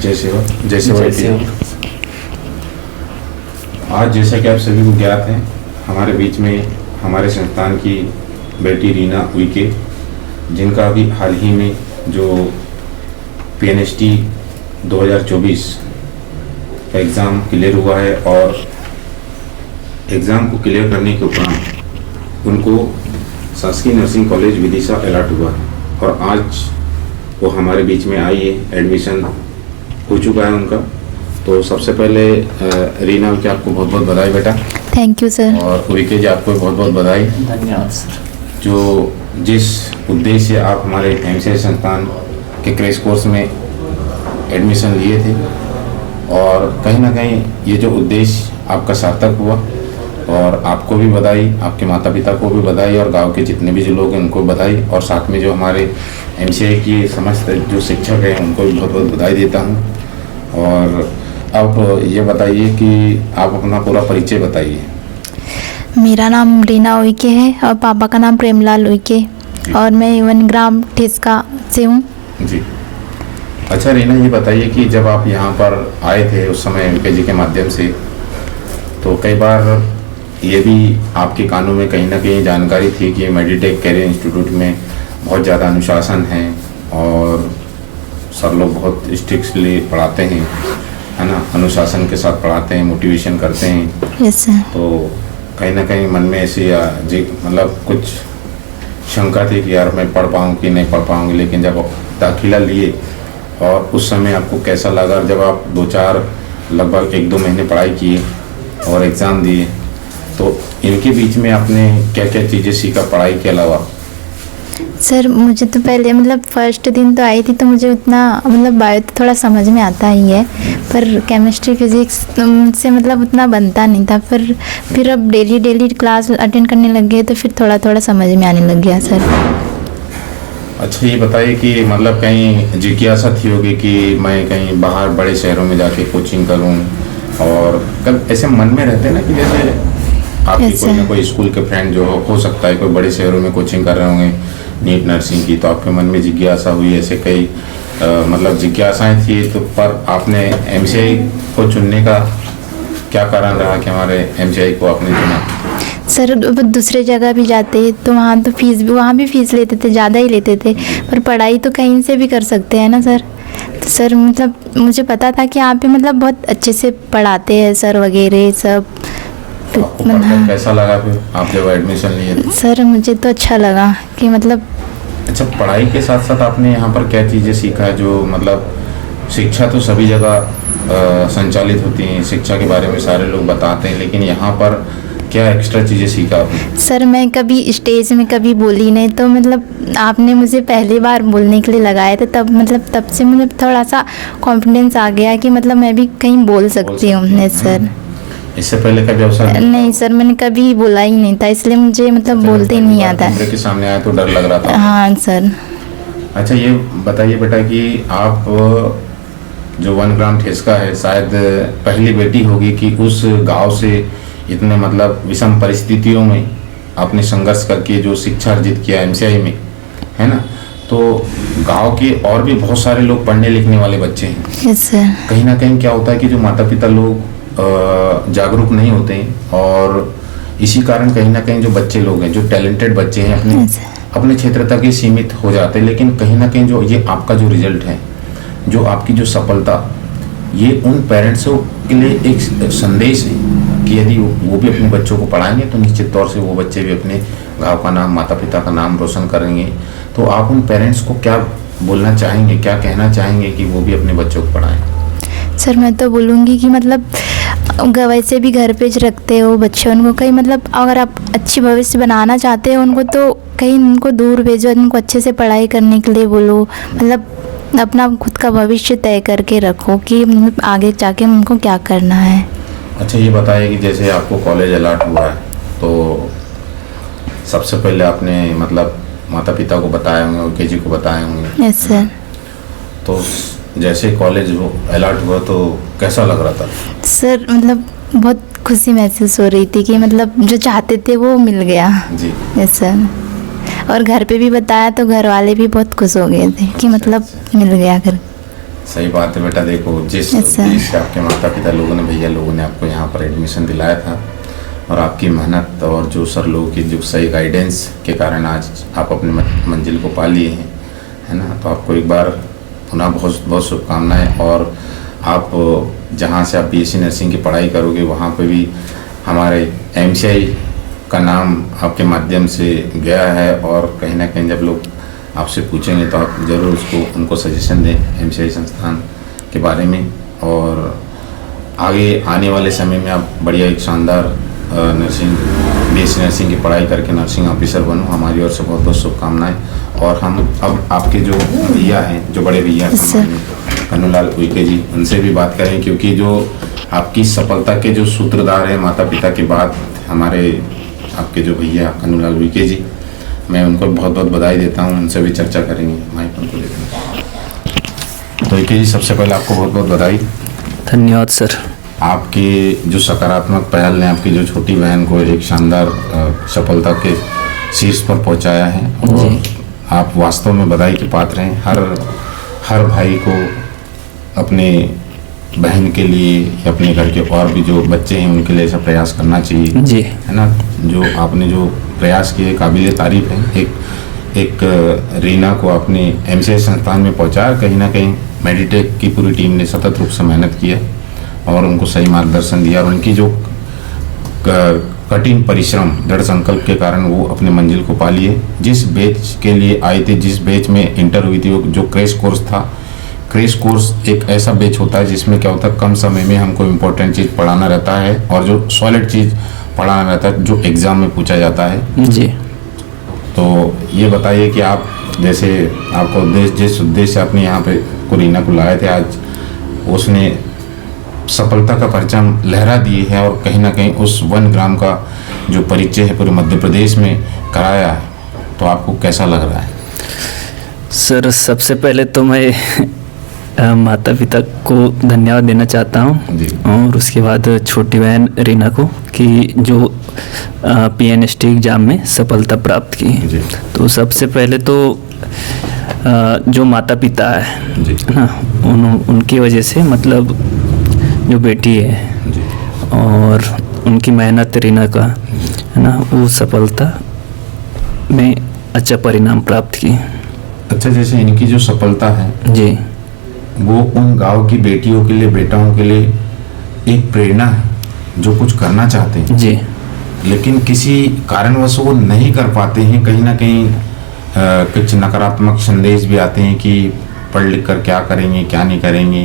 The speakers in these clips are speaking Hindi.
जैसे हो जैसे हो। आज जैसा कि आप सभी को ज्ञात है, हमारे बीच में हमारे संस्थान की बेटी रीना उइके, जिनका अभी हाल ही में जो PNST 2024 का एग्ज़ाम क्लियर हुआ है और एग्ज़ाम को क्लियर करने के उपरांत उनको शासकीय नर्सिंग कॉलेज विदिशा अलॉट हुआ है और आज वो हमारे बीच में आई है। एडमिशन हो चुका है उनका। तो सबसे पहले रीना की आपको बहुत बहुत बधाई बेटा। Thank you sir. और उइके जी आपको बहुत बहुत बधाई। धन्यवाद सर। जो जिस उद्देश्य से आप हमारे MCI संस्थान के क्रैश कोर्स में एडमिशन लिए थे और कहीं ना कहीं ये जो उद्देश्य आपका सार्थक हुआ, और आपको भी बधाई, आपके माता पिता को भी बधाई और गांव के जितने भी जो लोग हैं उनको बधाई, और साथ में जो हमारे MCI की समस्त जो शिक्षक हैं उनको भी बहुत बहुत बधाई देता हूं। और अब ये बताइए कि आप अपना पूरा परिचय बताइए। मेरा नाम रीना उइके है और पापा का नाम प्रेमलाल उइके और मैं वनग्राम ठेसका से हूँ जी। अच्छा रीना, ये बताइए कि जब आप यहाँ पर आए थे उस समय MK के माध्यम से, तो कई बार ये भी आपके कानों में कहीं ना कहीं जानकारी थी कि मेडिटेक कैरियर इंस्टीट्यूट में बहुत ज़्यादा अनुशासन है और सर लोग बहुत स्ट्रिक्टली पढ़ाते हैं, है ना, अनुशासन के साथ पढ़ाते हैं, मोटिवेशन करते हैं। Yes sir. तो कहीं ना कहीं मन में ऐसी जी मतलब कुछ शंका थी कि यार मैं पढ़ पाऊँ कि नहीं पढ़ पाऊँगी, लेकिन जब आप दाखिला लिए और उस समय आपको कैसा लगा जब आप 2-4 लगभग 1-2 महीने पढ़ाई किए और एग्ज़ाम दिए, तो इनके बीच में आपने क्या क्या चीज़ें सीखा पढ़ाई के अलावा? सर मुझे तो पहले मतलब फर्स्ट दिन तो आई थी तो मुझे उतना मतलब बायो तो थोड़ा समझ में आता ही है, पर केमिस्ट्री फिजिक्स से मतलब उतना बनता नहीं था। फिर अब डेली क्लास अटेंड करने लग गए तो फिर थोड़ा थोड़ा समझ में आने लग गया सर। अच्छा ये बताइए कि मतलब कहीं जिज्ञासा थी होगी कि मैं कहीं बाहर बड़े शहरों में जाके कोचिंग करूं, और कब ऐसे मन में रहते ना कि जैसे आपकी कोई ना कोई स्कूल के फ्रेंड जो हो सकता है कोई बड़े शहरों में कोचिंग कर रहे होंगे नीट नर्सिंग की, तो आपके मन में जिज्ञासा हुई, ऐसे कई मतलब जिज्ञासाएं थी, तो पर आपने MCI को चुनने का क्या कारण रहा कि हमारे MCI को आपने चुना? सर दूसरे जगह भी जाते तो वहाँ भी फीस लेते थे, ज़्यादा ही लेते थे, पर पढ़ाई तो कहीं से भी कर सकते हैं ना सर। तो सर मतलब मुझे पता था कि यहाँ पे मतलब बहुत अच्छे से पढ़ाते हैं सर वगैरह सब। कैसा लगा फिर आप जब एडमिशन लिए? सर मुझे तो अच्छा लगा कि मतलब। अच्छा, पढ़ाई के साथ साथ आपने यहाँ पर क्या चीज़ें सीखा है जो मतलब शिक्षा तो सभी जगह संचालित होती हैं, शिक्षा के बारे में सारे लोग बताते हैं, लेकिन यहाँ पर क्या एक्स्ट्रा चीज़ें सीखा आपने? सर मैं कभी स्टेज में कभी बोली नहीं, तो मतलब आपने मुझे पहली बार बोलने के लिए लगाया था, तब से मुझे थोड़ा सा कॉन्फिडेंस आ गया कि मतलब मैं भी कहीं बोल सकती हूँ सर। इससे पहले कभी अवसर नहीं सर, मैंने कभी बोला ही नहीं था, इसलिए मुझे मतलब बोलते ही नहीं आता। कैमरे के सामने आया तो डर लग रहा था? हाँ सर। अच्छा ये बताइए बेटा कि आप जो वनग्राम ठेसका है, शायद पहली बेटी होगी कि उस गांव से इतने मतलब विषम परिस्थितियों में आपने संघर्ष करके जो शिक्षा अर्जित किया MCI में, है ना, तो गांव के और भी बहुत सारे लोग पढ़ने लिखने वाले बच्चे हैं। Yes sir. कहीं ना कहीं क्या होता है कि जो माता पिता लोग जागरूक नहीं होते हैं, और इसी कारण कहीं ना कहीं जो बच्चे लोग हैं, जो टैलेंटेड बच्चे हैं, अपने क्षेत्र तक ही सीमित हो जाते हैं। लेकिन कहीं ना कहीं जो ये आपका जो रिजल्ट है, जो आपकी जो सफलता, ये उन पेरेंट्सों के लिए एक संदेश है कि यदि वो भी अपने बच्चों को पढ़ाएंगे तो निश्चित तौर से वो बच्चे भी अपने गाँव का नाम, माता पिता का नाम रोशन करेंगे। तो आप उन पेरेंट्स को क्या बोलना चाहेंगे, क्या कहना चाहेंगे कि वो भी अपने बच्चों को पढ़ाएं? सर मैं तो बोलूँगी कि मतलब वैसे भी घर पे रखते हो बच्चे, उनको कहीं मतलब अगर आप अच्छी भविष्य बनाना चाहते हो उनको, तो कहीं उनको दूर भेजो, उनको अच्छे से पढ़ाई करने के लिए बोलो, मतलब अपना खुद का भविष्य तय करके रखो कि आगे जाके उनको क्या करना है। अच्छा ये बताइए कि जैसे आपको कॉलेज अलॉट हुआ है, तो सबसे पहले आपने मतलब माता पिता को बताए होंगे और KG को बताए होंगे? Yes sir. तो जैसे कॉलेज अलॉट हुआ तो कैसा लग रहा था? सर मतलब बहुत खुशी महसूस हो रही थी कि मतलब जो चाहते थे वो मिल गया जी। Yes sir. और घर पे भी बताया तो घर वाले भी बहुत खुश हो गए थे कि मतलब मिल गया घर। सही बात है बेटा। देखो, जिस Yes, sir. उद्देश्य से आपके माता पिता लोगों ने, भैया लोगों ने आपको यहाँ पर एडमिशन दिलाया था, और आपकी मेहनत और जो सर लोगों की जो सही गाइडेंस के कारण आज आप अपने मंजिल को पा लिए हैं, है ना। तो आपको एक बार पुनः बहुत बहुत शुभकामनाएं। और आप जहाँ से आप बीएससी नर्सिंग की पढ़ाई करोगे, वहाँ पे भी हमारे एमसीआई का नाम आपके माध्यम से गया है, और कहीं ना कहीं जब लोग आपसे पूछेंगे तो आप ज़रूर उनको सजेशन दें एमसीआई संस्थान के बारे में। और आगे आने वाले समय में आप बढ़िया एक शानदार नर्सिंग, बीएससी नर्सिंग की पढ़ाई करके नर्सिंग ऑफिसर बनो। हमारी ओर से बहुत बहुत शुभकामनाएं। और हम अब आपके जो भैया हैं, जो बड़े भैया हैं कन्नूलाल उइके जी, उनसे भी बात करें, क्योंकि जो आपकी सफलता के जो सूत्रधार हैं माता पिता के बाद हमारे आपके जो भैया कन्नूलाल उइके जी, मैं उनको बहुत बहुत बधाई देता हूं। उनसे भी चर्चा करेंगे। माइक उनको देते हैं। तो उइके जी, सबसे पहले आपको बहुत बहुत बधाई। धन्यवाद सर। आपकी जो सकारात्मक पहल ने आपकी जो छोटी बहन को एक शानदार सफलता के शीर्ष पर पहुंचाया है, और आप वास्तव में बधाई के पात्र हैं। हर भाई को अपने बहन के लिए या अपने घर के और भी जो बच्चे हैं उनके लिए ऐसा प्रयास करना चाहिए जी, है ना। जो आपने जो प्रयास किए काबिले तारीफ है। एक रीना को आपने एमसीआई संस्थान में पहुंचाया, कहीं ना कहीं मेडिटेक की पूरी टीम ने सतत रूप से मेहनत की है और उनको सही मार्गदर्शन दिया, और उनकी जो कठिन परिश्रम, दृढ़ संकल्प के कारण वो अपने मंजिल को पा लिए। जिस बैच के लिए आए थे, जिस बैच में इंटर हुई थी, वो जो क्रैश कोर्स था, क्रैश कोर्स एक ऐसा बैच होता है जिसमें क्या होता है, कम समय में हमको इम्पोर्टेंट चीज़ पढ़ाना रहता है और जो सॉलिड चीज़ पढ़ाना रहता है जो एग्ज़ाम में पूछा जाता है जी। तो ये बताइए कि आप जैसे आपको जिस उद्देश्य से आपने यहाँ पे रीना को लाए थे, आज उसने सफलता का परचम लहरा दिए है और कहीं ना कहीं उस 1 ग्राम का जो परिचय है पूरे मध्य प्रदेश में कराया है, तो आपको कैसा लग रहा है? सर, सबसे पहले तो मैं माता पिता को धन्यवाद देना चाहता हूँ, और उसके बाद छोटी बहन रीना को कि जो PNST एग्ज़ाम में सफलता प्राप्त की। तो सबसे पहले तो जो माता पिता है ना, उनकी वजह से मतलब जो बेटी है और उनकी मेहनत रीना का है ना, वो सफलता में अच्छा परिणाम प्राप्त की। अच्छा, जैसे इनकी जो सफलता है जी, वो उन गांव की बेटियों के लिए, बेटाओं के लिए एक प्रेरणा है जो कुछ करना चाहते हैं जी, लेकिन किसी कारणवश वो नहीं कर पाते हैं। कहीं ना कहीं कुछ नकारात्मक संदेश भी आते हैं कि पढ़ लिख कर क्या करेंगे, क्या नहीं करेंगे।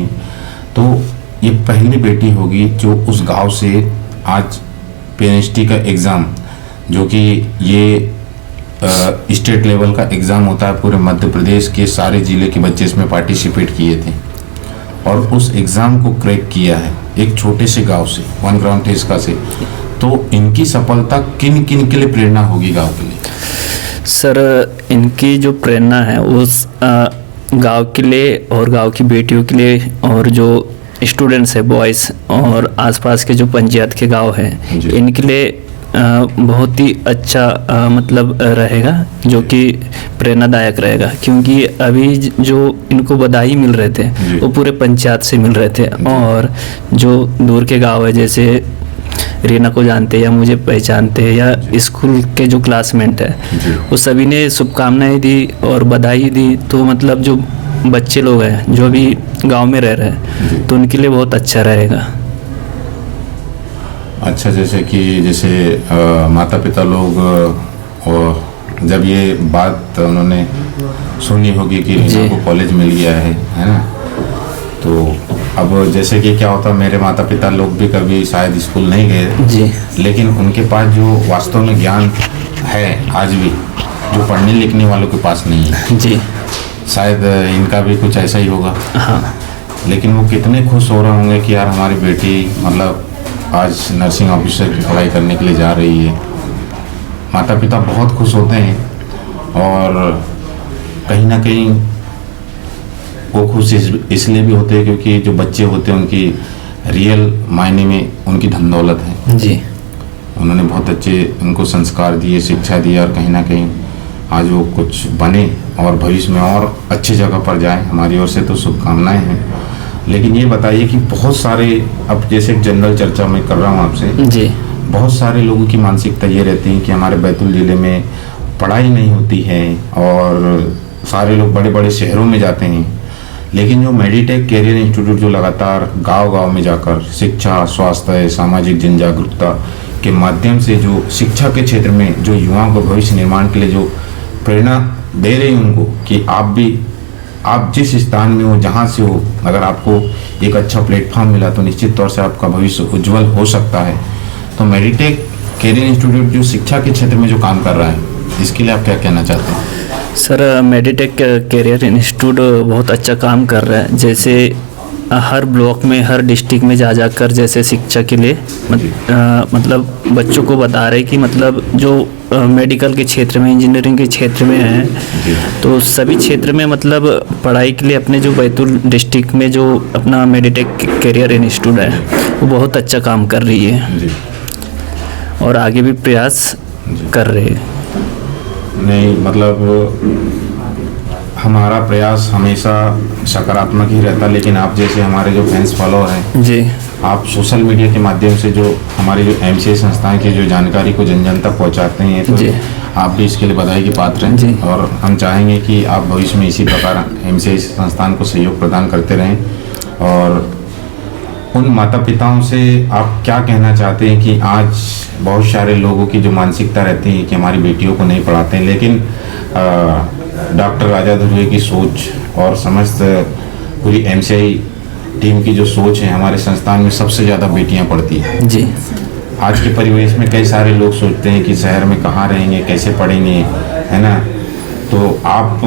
तो ये पहली बेटी होगी जो उस गांव से आज PNST का एग्ज़ाम, जो कि ये स्टेट लेवल का एग्ज़ाम होता है, पूरे मध्य प्रदेश के सारे ज़िले के बच्चे इसमें पार्टिसिपेट किए थे और उस एग्ज़ाम को क्रैक किया है एक छोटे से गांव से, 1 ग्राम ठेसका से। तो इनकी सफलता किन किन के लिए प्रेरणा होगी गांव के लिए? सर, इनकी जो प्रेरणा है उस गांव के लिए और गांव की बेटियों के लिए, और जो स्टूडेंट्स है बॉयज़ और आसपास के जो पंचायत के गांव हैं, इनके लिए बहुत ही अच्छा मतलब रहेगा, जो कि प्रेरणादायक रहेगा। क्योंकि अभी जो इनको बधाई मिल रहे थे वो पूरे पंचायत से मिल रहे थे, और जो दूर के गांव है, जैसे रीना को जानते या मुझे पहचानते या स्कूल के जो क्लासमेट है, वो सभी ने शुभकामनाएं दी और बधाई दी। तो मतलब जो बच्चे लोग हैं जो अभी गांव में रह रहे हैं, तो उनके लिए बहुत अच्छा रहेगा। अच्छा, जैसे माता पिता लोग और जब ये बात उन्होंने सुनी होगी कि रीना को कॉलेज मिल गया है ना, तो अब जैसे कि क्या होता, मेरे माता पिता लोग भी कभी शायद स्कूल नहीं गए जी, लेकिन उनके पास जो वास्तव में ज्ञान है आज भी, जो पढ़ने लिखने वालों के पास नहीं है जी, शायद इनका भी कुछ ऐसा ही होगा। हाँ, लेकिन वो कितने खुश हो रहे होंगे कि यार हमारी बेटी मतलब आज नर्सिंग ऑफिसर की पढ़ाई करने के लिए जा रही है। माता पिता बहुत खुश होते हैं और कहीं ना कहीं वो खुश इसलिए भी होते हैं क्योंकि जो बच्चे होते हैं उनकी रियल मायने में उनकी धन दौलत है जी। उन्होंने बहुत अच्छे उनको संस्कार दिए, शिक्षा दी और कहीं ना कहीं आज वो कुछ बने और भविष्य में और अच्छी जगह पर जाए। हमारी ओर से तो शुभकामनाएं हैं। लेकिन ये बताइए कि बहुत सारे, अब जैसे जनरल चर्चा मैं कर रहा हूँ आपसे जी, बहुत सारे लोगों की मानसिकता ये रहती है कि हमारे बैतूल ज़िले में पढ़ाई नहीं होती है और सारे लोग बड़े बड़े शहरों में जाते हैं। लेकिन जो मेडिटेक कैरियर इंस्टीट्यूट जो लगातार गांव-गांव में जाकर शिक्षा, स्वास्थ्य, सामाजिक जन जागरूकता के माध्यम से जो शिक्षा के क्षेत्र में जो युवाओं को भविष्य निर्माण के लिए जो प्रेरणा दे रही उनको कि आप जिस स्थान में हो, जहाँ से हो, अगर आपको एक अच्छा प्लेटफॉर्म मिला तो निश्चित तौर से आपका भविष्य उज्जवल हो सकता है। तो मेडिटेक कैरियर इंस्टीट्यूट जो शिक्षा के क्षेत्र में जो काम कर रहा है, इसके लिए आप क्या कहना चाहते हैं? सर मेडिटेक कैरियर इंस्टीट्यूट बहुत अच्छा काम कर रहा है। जैसे हर ब्लॉक में, हर डिस्ट्रिक्ट में जा जाकर जैसे शिक्षा के लिए मतलब बच्चों को बता रहे कि मतलब जो मेडिकल के क्षेत्र में, इंजीनियरिंग के क्षेत्र में है, तो सभी क्षेत्र में मतलब पढ़ाई के लिए अपने जो बैतूल डिस्ट्रिक्ट में जो अपना मेडिटेक कैरियर इंस्टीट्यूट है वो बहुत अच्छा काम कर रही है जी। और आगे भी प्रयास कर रहे हैं। नहीं, मतलब हमारा प्रयास हमेशा सकारात्मक ही रहता, लेकिन आप जैसे हमारे जो फैंस फॉलोअर हैं जी, आप सोशल मीडिया के माध्यम से जो हमारी जो एमसीए संस्थान की जो जानकारी को जन जन तक पहुंचाते हैं, तो जी। आप भी इसके लिए बधाई के पात्र हैं। जी। और हम चाहेंगे कि आप भविष्य में इसी प्रकार एमसीए संस्थान को सहयोग प्रदान करते रहें। और उन माता पिताओं से आप क्या कहना चाहते हैं कि आज बहुत सारे लोगों की जो मानसिकता रहती है कि हमारी बेटियों को नहीं पढ़ाते हैं, लेकिन डॉक्टर राजा धुर्वे की सोच और समस्त पूरी एमसीआई टीम की जो सोच है, हमारे संस्थान में सबसे ज़्यादा बेटियां पढ़ती हैं। जी, आज के परिवेश में कई सारे लोग सोचते हैं कि शहर में कहाँ रहेंगे, कैसे पढ़ेंगे, है ना। तो आप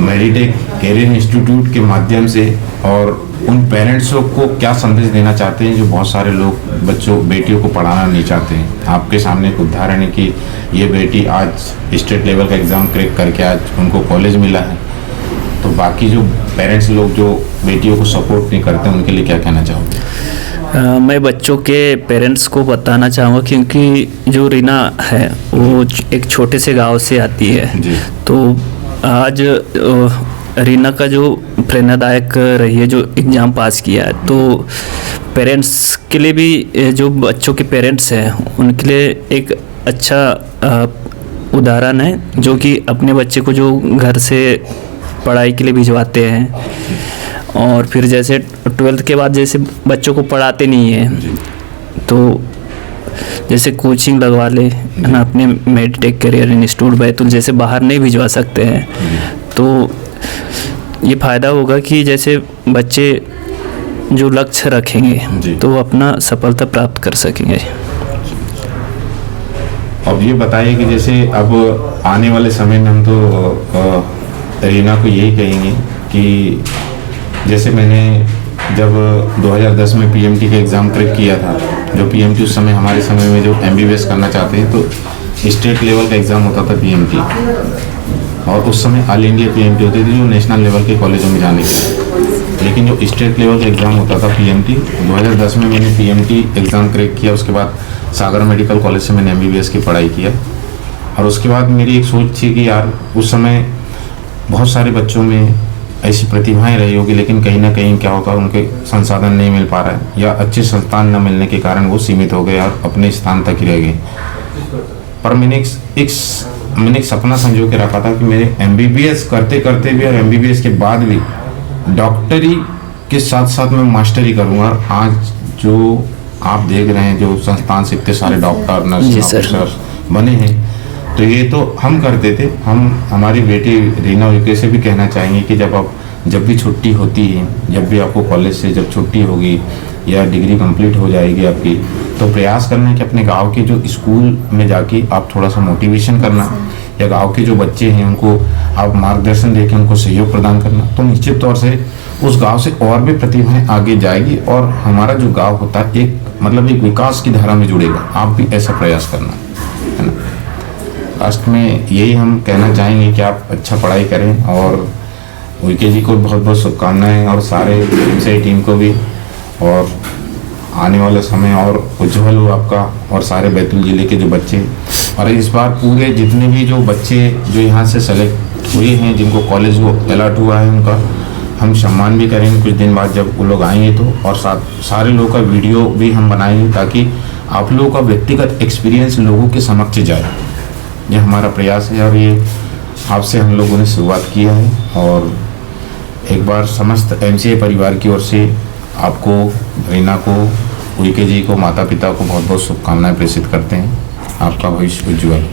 मेडिटेक कैरियर इंस्टीट्यूट के माध्यम से और उन पेरेंट्सों को क्या संदेश देना चाहते हैं जो बहुत सारे लोग बेटियों को पढ़ाना नहीं चाहते हैं? आपके सामने एक उदाहरण है कि ये बेटी आज स्टेट लेवल का एग्ज़ाम क्रैक करके आज उनको कॉलेज मिला है। तो बाकी जो पेरेंट्स लोग जो बेटियों को सपोर्ट नहीं करते, उनके लिए क्या कहना चाहोगे? मैं बच्चों के पेरेंट्स को बताना चाहूँगा, क्योंकि जो रीना है वो एक छोटे से गांव से आती है जी। तो आज रीना का जो प्रेरणादायक रही है, जो एग्ज़ाम पास किया है, तो पेरेंट्स के लिए भी, जो बच्चों के पेरेंट्स हैं उनके लिए एक अच्छा उदाहरण है, जो कि अपने बच्चे को जो घर से पढ़ाई के लिए भिजवाते हैं और फिर जैसे 12th के बाद जैसे बच्चों को पढ़ाते नहीं हैं, तो जैसे कोचिंग लगवा ले, है ना, अपने मेडिटेक कैरियर इंस्टीट्यूट बैतूल जैसे बाहर नहीं भिजवा सकते हैं, तो ये फ़ायदा होगा कि जैसे बच्चे जो लक्ष्य रखेंगे तो वो अपना सफलता प्राप्त कर सकेंगे। अब ये बताइए कि जैसे अब आने वाले समय में हम तो रीना को यही कहेंगे कि जैसे मैंने जब 2010 में पीएमटी का एग्ज़ाम क्रैक किया था, जो पीएमटी उस समय हमारे समय में जो एमबीबीएस करना चाहते हैं तो स्टेट लेवल का एग्ज़ाम होता था पीएमटी, और उस समय ऑल इंडिया पीएमटी होती थी जो नेशनल लेवल के कॉलेजों में जाने के लिए। लेकिन जो स्टेट लेवल का एग्ज़ाम होता था पीएमटी, 2010 में मैंने पीएमटी एग्ज़ाम क्रैक किया। उसके बाद सागर मेडिकल कॉलेज से मैंने एमबीबीएस की पढ़ाई किया। और उसके बाद मेरी एक सोच थी कि यार उस समय बहुत सारे बच्चों में ऐसी प्रतिभाएं रही होगी, लेकिन कहीं ना कहीं क्या होगा, उनके संसाधन नहीं मिल पा रहा है या अच्छे संस्थान न मिलने के कारण वो सीमित हो गए और अपने स्थान तक ही रह गए। पर मैंने एक सपना संजो के रखा था कि मेरे एमबीबीएस करते करते भी और एमबीबीएस के बाद भी डॉक्टरी के साथ साथ मैं मास्टरी करूँगा। और आज जो आप देख रहे हैं जो संस्थान से इतने सारे डॉक्टर, नर्स, ऑफिसर्स बने हैं, तो ये तो हम करते थे। हम हमारी बेटी रीना उइके से भी कहना चाहेंगे कि जब भी छुट्टी होती है, जब भी आपको कॉलेज से जब छुट्टी होगी या डिग्री कंप्लीट हो जाएगी आपकी, तो प्रयास करना है कि अपने गांव के जो स्कूल में जाके आप थोड़ा सा मोटिवेशन करना, या गांव के जो बच्चे हैं उनको आप मार्गदर्शन देके उनको सहयोग प्रदान करना। तो निश्चित तौर से उस गांव से और भी प्रतिभाएं आगे जाएगी और हमारा जो गांव होता है एक विकास की धारा में जुड़ेगा। आप भी ऐसा प्रयास करना, है ना। लास्ट में यही हम कहना चाहेंगे कि आप अच्छा पढ़ाई करें, और उइके जी को बहुत बहुत शुभकामनाएं और सारे एमसीआई टीम को भी। और आने वाला समय और उज्जवल हो आपका और सारे बैतूल ज़िले के जो बच्चे, और इस बार पूरे जितने भी जो बच्चे जो यहाँ से सेलेक्ट हुए हैं, जिनको कॉलेज वो अलॉट हुआ है, उनका हम सम्मान भी करेंगे कुछ दिन बाद जब वो लोग आएंगे तो, और सारे लोगों का वीडियो भी हम बनाएंगे ताकि आप लोगों का व्यक्तिगत एक्सपीरियंस लोगों के समक्ष जाए। ये हमारा प्रयास है और ये आपसे हम लोगों ने शुरुआत किया है। और एक बार समस्त MCA परिवार की ओर से आपको, रीना को, उइके जी को, माता पिता को बहुत बहुत शुभकामनाएं प्रेषित करते हैं। आपका भविष्य उज्ज्वल।